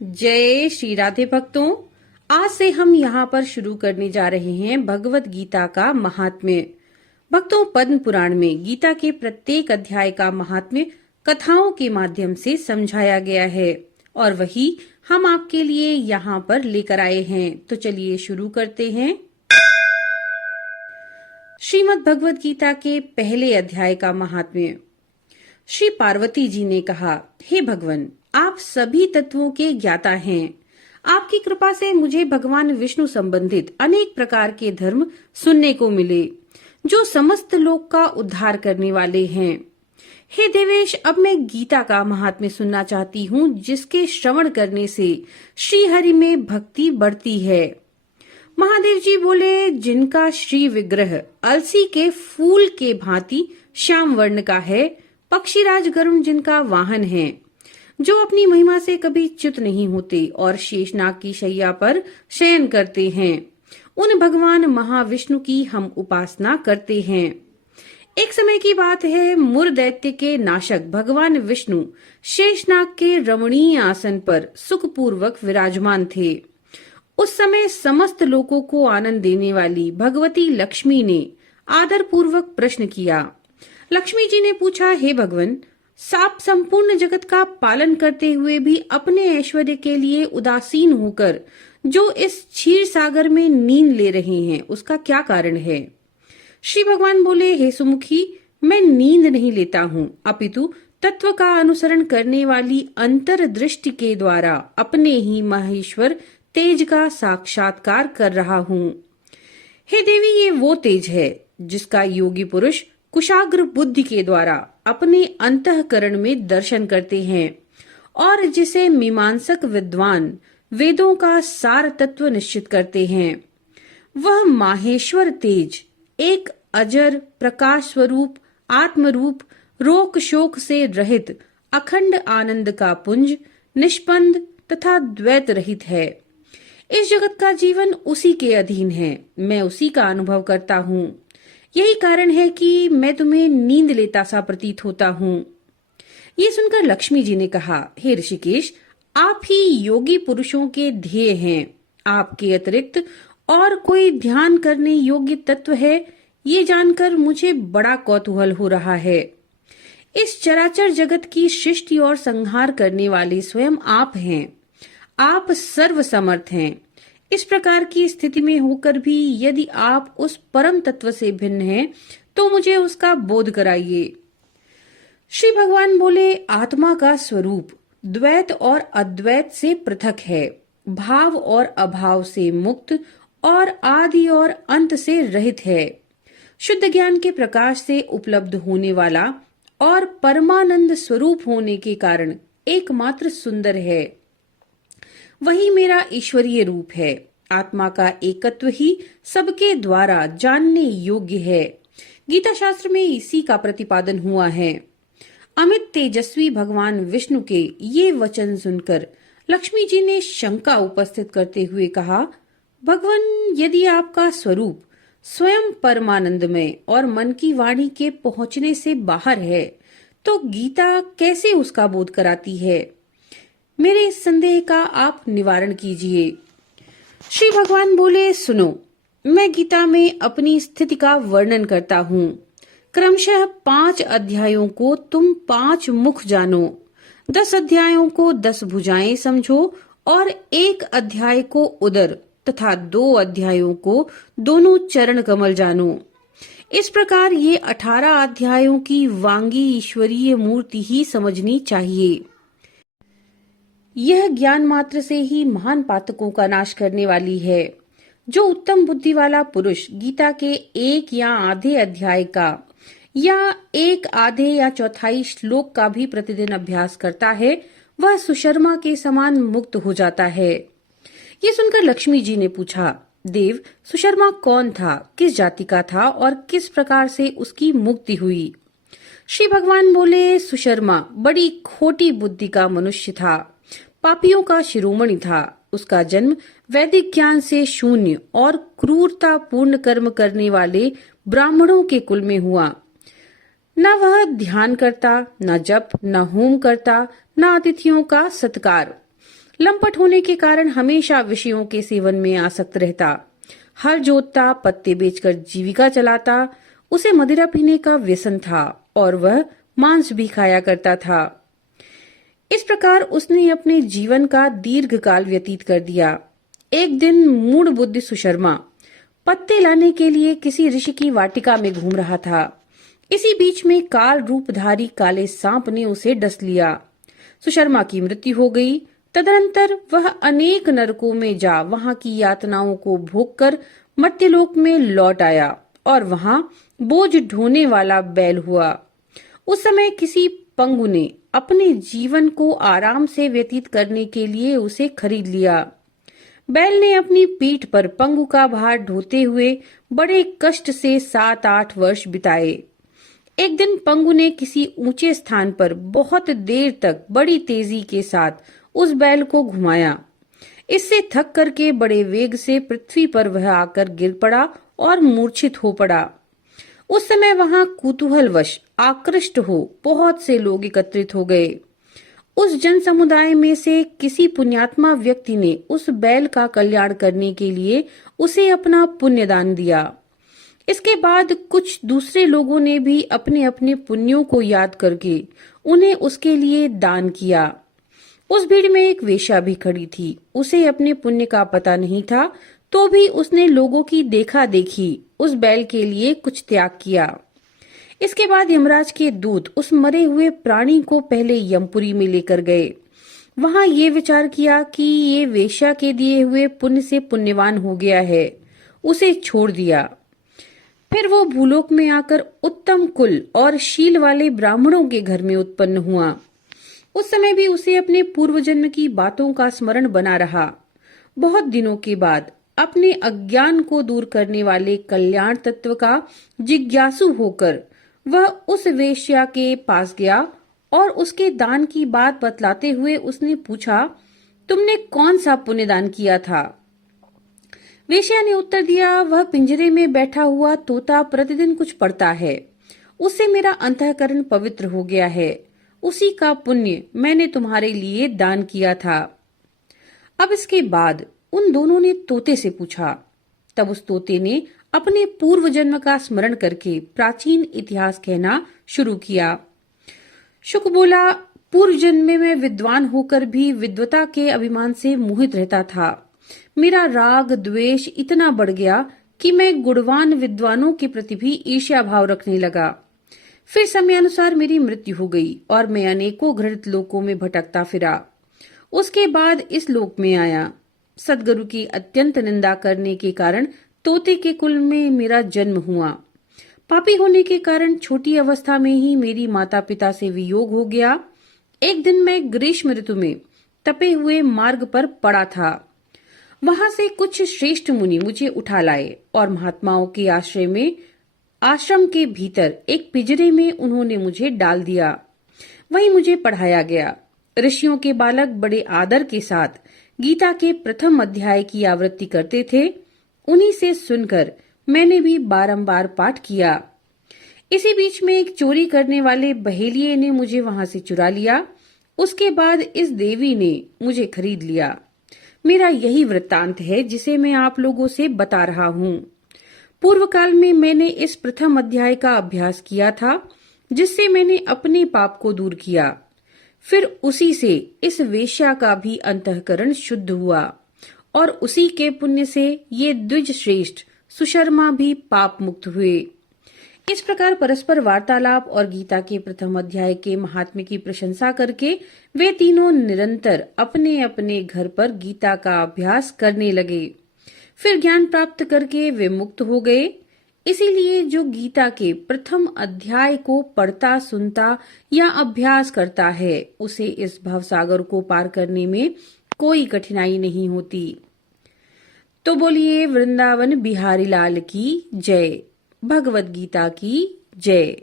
जय श्री राधे भक्तों। आज से हम यहाँ पर शुरू करने जा रहे हैं भगवत गीता का महात्म्य। भक्तों, पद्म पुराण में गीता के प्रत्येक अध्याय का महात्म्य कथाओं के माध्यम से समझाया गया है और वही हम आपके लिए यहाँ पर लेकर आए हैं। तो चलिए शुरू करते हैं। श्रीमद् भगवत गीता के पहले अध्याय का महात्म्य। श्री पार्वती जी ने कहा, हे भगवान, आप सभी तत्वों के ज्ञाता हैं। आपकी कृपा से मुझे भगवान विष्णु संबंधित अनेक प्रकार के धर्म सुनने को मिले जो समस्त लोक का उद्धार करने वाले हैं। हे देवेश, अब मैं गीता का महात्म्य सुनना चाहती हूँ, जिसके श्रवण करने से श्री हरि में भक्ति बढ़ती है। महादेव जी बोले, जिनका श्री विग्रह अलसी के फूल के भांति श्याम वर्ण का है, पक्षीराज गरुण जिनका वाहन है, जो अपनी महिमा से कभी च्युत नहीं होते और शेषनाग की शैया पर शयन करते हैं, उन भगवान महाविष्णु की हम उपासना करते हैं। एक समय की बात है, मुर दैत्य के नाशक भगवान विष्णु शेषनाग के रमणीय आसन पर सुखपूर्वक विराजमान थे। उस समय समस्त लोगों को आनंद देने वाली भगवती लक्ष्मी ने आदर पूर्वक प्रश्न किया। लक्ष्मी जी ने पूछा, हे भगवान, आप संपूर्ण जगत का पालन करते हुए भी अपने ऐश्वर्य के लिए उदासीन होकर जो इस क्षीर सागर में नींद ले रहे हैं, उसका क्या कारण है? श्री भगवान बोले, हे सुमुखी, मैं नींद नहीं लेता हूँ, अपितु तत्व का अनुसरण करने वाली अंतर्दृष्टि के द्वारा अपने ही महेश्वर तेज का साक्षात्कार कर रहा हूँ। हे देवी, ये वो तेज है जिसका योगी पुरुष कुशाग्र बुद्धि के द्वारा अपने अंतःकरण में दर्शन करते हैं और जिसे मीमांसक विद्वान वेदों का सार तत्व निश्चित करते हैं। वह माहेश्वर तेज एक अजर प्रकाश स्वरूप आत्मरूप रोक शोक से रहित अखंड आनंद का पुंज निष्पन्द तथा द्वैत रहित है। इस जगत का जीवन उसी के अधीन है, मैं उसी का अनुभव करता हूँ। यही कारण है कि मैं तुम्हें नींद लेता सा प्रतीत होता हूँ। ये सुनकर लक्ष्मी जी ने कहा, हे ऋषिकेश, आप ही योगी पुरुषों के ध्येय हैं। आपके अतिरिक्त और कोई ध्यान करने योग्य तत्व है, ये जानकर मुझे बड़ा कौतूहल हो रहा है। इस चराचर जगत की सृष्टि और संहार करने वाले स्वयं आप हैं। आप सर्वसमर्थ हैं। इस प्रकार की स्थिति में होकर भी यदि आप उस परम तत्व से भिन्न हैं, तो मुझे उसका बोध कराइए। श्री भगवान बोले, आत्मा का स्वरूप द्वैत और अद्वैत से पृथक है, भाव और अभाव से मुक्त और आदि और अंत से रहित है। शुद्ध ज्ञान के प्रकाश से उपलब्ध होने वाला और परमानंद स्वरूप होने के कारण एकमात्र सुंदर है। वही मेरा ईश्वरीय रूप है। आत्मा का एकत्व ही सबके द्वारा जानने योग्य है। गीता शास्त्र में इसी का प्रतिपादन हुआ है। अमित तेजस्वी भगवान विष्णु के ये वचन सुनकर लक्ष्मी जी ने शंका उपस्थित करते हुए कहा, भगवान, यदि आपका स्वरूप स्वयं परमानंदमय और मन की वाणी के पहुंचने से बाहर है, तो गीता कैसे उसका बोध कराती है? मेरे इस संदेह का आप निवारण कीजिए। श्री भगवान बोले, सुनो, मैं गीता में अपनी स्थिति का वर्णन करता हूँ। क्रमशः 5 अध्यायों को तुम 5 मुख जानो, 10 अध्यायों को 10 भुजाएं समझो और 1 अध्याय को उदर तथा 2 अध्यायों को दोनों चरण कमल जानो। इस प्रकार ये 18 अध्यायों की वांगी ईश्वरीय मूर्ति ही समझनी चाहिए। यह ज्ञान मात्र से ही महान पातकों का नाश करने वाली है। जो उत्तम बुद्धि वाला पुरुष गीता के 1 या आधे अध्याय का या 1 आधे या चौथाई श्लोक का भी प्रतिदिन अभ्यास करता है, वह सुशर्मा के समान मुक्त हो जाता है। ये सुनकर लक्ष्मी जी ने पूछा, देव, सुशर्मा कौन था, किस जाति का था और किस प्रकार से उसकी मुक्ति हुई? श्री भगवान बोले, सुशर्मा बड़ी खोटी बुद्धि का मनुष्य था, पापियों का शिरोमणि था। उसका जन्म वैदिक ज्ञान से शून्य और क्रूरता पूर्ण कर्म करने वाले ब्राह्मणों के कुल में हुआ। न वह ध्यान करता, न जप, न होम करता, न अतिथियों का सत्कार। लंपट होने के कारण हमेशा विषयों के सेवन में आसक्त रहता, हल जोतता, पत्ते बेचकर जीविका चलाता। उसे मदिरा पीने का व्यसन था और वह मांस भी खाया करता था। इस प्रकार उसने अपने जीवन का दीर्घ काल व्यतीत कर दिया। एक दिन मूढ़ बुद्धि सुशर्मा पत्ते लाने के लिए किसी ऋषि की वाटिका में घूम रहा था। इसी बीच में काल रूपधारी काले सांप ने उसे डस लिया। सुशर्मा की मृत्यु हो गई। तदनंतर वह अनेक नरकों में जा वहां की यातनाओं को भोगकर मर्त्यलोक में लौट आया और वहां बोझ ढोने वाला बैल हुआ। उस समय किसी पंगु ने अपने जीवन को आराम से व्यतीत करने के लिए उसे खरीद लिया। बैल ने अपनी पीठ पर पंगु का भार ढोते हुए बड़े कष्ट से 7-8 वर्ष बिताए। एक दिन पंगु ने किसी ऊंचे स्थान पर बहुत देर तक बड़ी तेजी के साथ उस बैल को घुमाया। इससे थक करके बड़े वेग से पृथ्वी पर वह आकर गिर पड़ा और मूर्छित हो पड़ा। उस समय वहां कुतूहलवश आकृष्ट हो बहुत से लोग एकत्रित हो गए। उस जन समुदाय में से किसी पुण्यात्मा व्यक्ति ने उस बैल का कल्याण करने के लिए उसे अपना पुण्य दान दिया। इसके बाद कुछ दूसरे लोगों ने भी अपने अपने पुण्यों को याद करके उन्हें उसके लिए दान किया। उस भीड़ में एक वेश्या भी खड़ी थी। उसे अपने पुण्य का पता नहीं था, तो भी उसने लोगों की देखा देखी उस बैल के लिए कुछ त्याग किया। इसके बाद यमराज के दूत उस मरे हुए प्राणी को पहले यमपुरी में लेकर गए। वहां ये विचार किया कि ये वेश्या के दिए हुए पुण्य से पुण्यवान हो गया है, उसे छोड़ दिया। फिर वो भूलोक में आकर उत्तम कुल और शील वाले ब्राह्मणों के घर में उत्पन्न हुआ। उस समय भी उसे अपने पूर्व जन्म की बातों का स्मरण बना रहा। बहुत दिनों के बाद अपने अज्ञान को दूर करने वाले कल्याण तत्व का जिज्ञासु होकर वह उस वेश्या के पास गया और उसके दान की बात बतलाते हुए उसने पूछा, तुमने कौन सा पुण्य दान किया था? वेश्या ने उत्तर दिया, वह पिंजरे में बैठा हुआ तोता प्रतिदिन कुछ पढ़ता है, उससे मेरा अंतःकरण पवित्र हो गया है, उसी का पुण्य मैंने तुम्हारे लिए दान किया था। अब इसके बाद उन दोनों ने तोते से पूछा। तब उस तोते ने अपने पूर्व जन्म का स्मरण करके प्राचीन इतिहास कहना शुरू किया। शुक बोला, पूर्व जन्म में मैं विद्वान होकर भी विद्वता के अभिमान से मोहित रहता था। मेरा राग द्वेष इतना बढ़ गया कि मैं गुणवान विद्वानों के प्रति भी ईर्ष्या भाव रखने लगा। फिर समयानुसार मेरी मृत्यु हो गई और मैं अनेकों घृणित लोकों में भटकता फिरा। उसके बाद इस लोक में आया। सदगुरु की अत्यंत निंदा करने के कारण तोते के कुल में मेरा जन्म हुआ। पापी होने के कारण छोटी अवस्था में ही मेरी माता पिता से वियोग हो गया। एक दिन मैं ग्रीष्म ऋतु में तपे हुए मार्ग पर पड़ा था। वहां से कुछ श्रेष्ठ मुनि मुझे उठा लाए और महात्माओं के आश्रय में आश्रम के भीतर एक पिंजरे में उन्होंने मुझे डाल दिया। वहीं मुझे पढ़ाया गया। ऋषियों के बालक बड़े आदर के साथ गीता के प्रथम अध्याय की आवृत्ति करते थे। उन्हीं से सुनकर मैंने भी बारंबार पाठ किया। इसी बीच में एक चोरी करने वाले बहेलिये ने मुझे वहां से चुरा लिया। उसके बाद इस देवी ने मुझे खरीद लिया। मेरा यही वृत्तांत है जिसे मैं आप लोगों से बता रहा हूँ। पूर्व काल में मैंने इस प्रथम अध्याय का अभ्यास किया था, जिससे मैंने अपने पाप को दूर किया। फिर उसी से इस वेश्या का भी अंतःकरण शुद्ध हुआ और उसी के पुण्य से ये द्विज श्रेष्ठ सुशर्मा भी पाप मुक्त हुए। इस प्रकार परस्पर वार्तालाप और गीता के प्रथम अध्याय के महात्म्य की प्रशंसा करके वे तीनों निरंतर अपने अपने घर पर गीता का अभ्यास करने लगे। फिर ज्ञान प्राप्त करके वे मुक्त हो गए। इसीलिए जो गीता के प्रथम अध्याय को पढ़ता, सुनता या अभ्यास करता है, उसे इस भवसागर को पार करने में कोई कठिनाई नहीं होती। तो बोलिए वृंदावन बिहारी लाल की जय, भगवत गीता की जय।